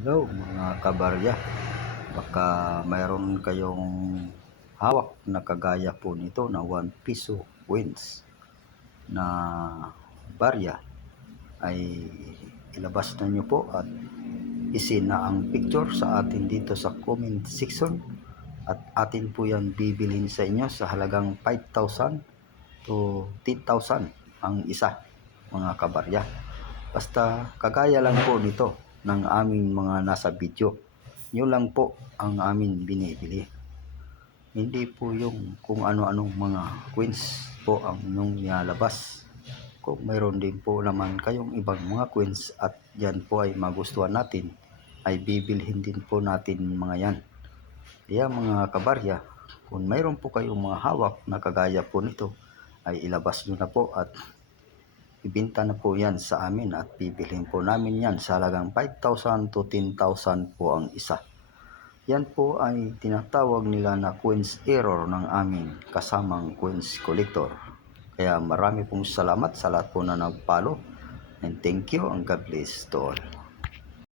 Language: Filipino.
Hello mga kabarya, baka mayroon kayong hawak na kagaya po nito na 1 piso coins na barya, ay ilabas na nyo po at isina ang picture sa atin dito sa comment section, at atin po yan bibilhin sa inyo sa halagang 5,000 to 10,000 ang isa mga kabarya. Basta kagaya lang po nito ng aming mga nasa video, nyo lang po ang amin binibili. Hindi po yung kung ano-anong mga coins po ang inyong nilalabas. Kung mayroon din po naman kayong ibang mga coins at yan po ay magustuhan natin, ay bibilhin din po natin mga yan. Kaya mga kabarya, kung mayroon po kayong mga hawak na kagaya po nito, ay ilabas nyo na po at ibenta na po yan sa amin at bibilhin po namin yan sa halagang 5,000 to 10,000 po ang isa. Yan po ay tinatawag nila na coins error ng amin kasamang coins collector. Kaya marami pong salamat sa lahat po na nag-follow, and thank you and God bless to all.